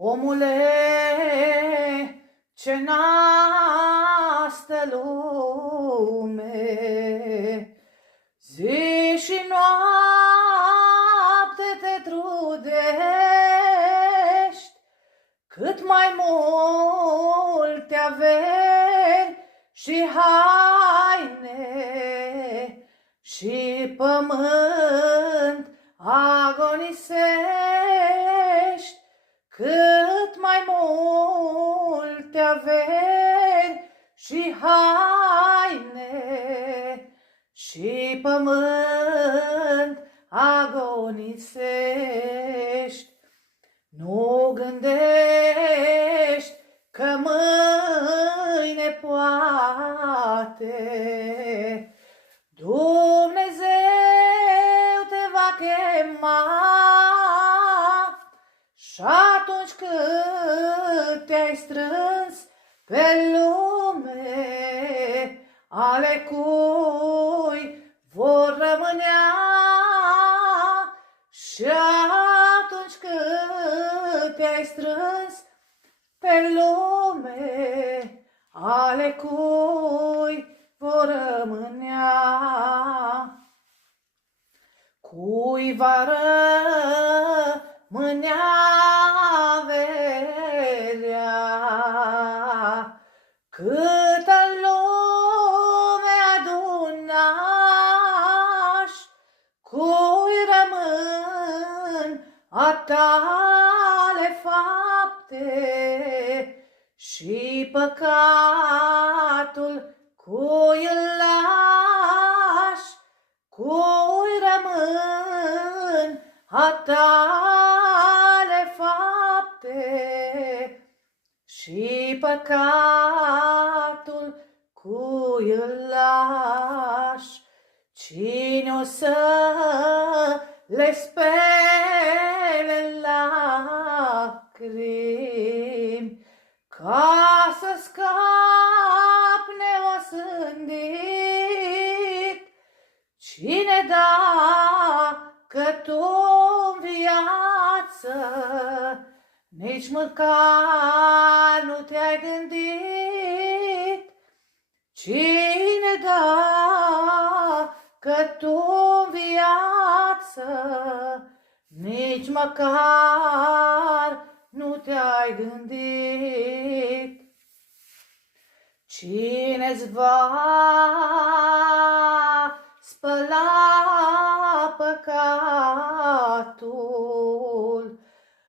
Omule, ce n-astă lume, zi și noapte te trudești, cât mai multe averi și haine și pământ agonisești, cât mai multe averi și haine și pământ agonisești. Nu gândești că mâine poate Dumnezeu te va chema și atunci cât te-ai strâns pe lume, ale cui vor rămânea, și atunci cât te-ai strâns pe lume, ale cui vor rămânea, cui va rămânea averea, câtă lume adunași, cui rămân a tale fapte și păcatul cui îl lași, cui rămân a tale fapte și păcatul cui îl lași. Cine o să le spele lacrimi ca să scap neosândit? Cine dacă tu în viață nici măcar nu te-ai gândit? Cine dacă tu în viață nici măcar nu te-ai gândit? Cine-ți va spăla păcatul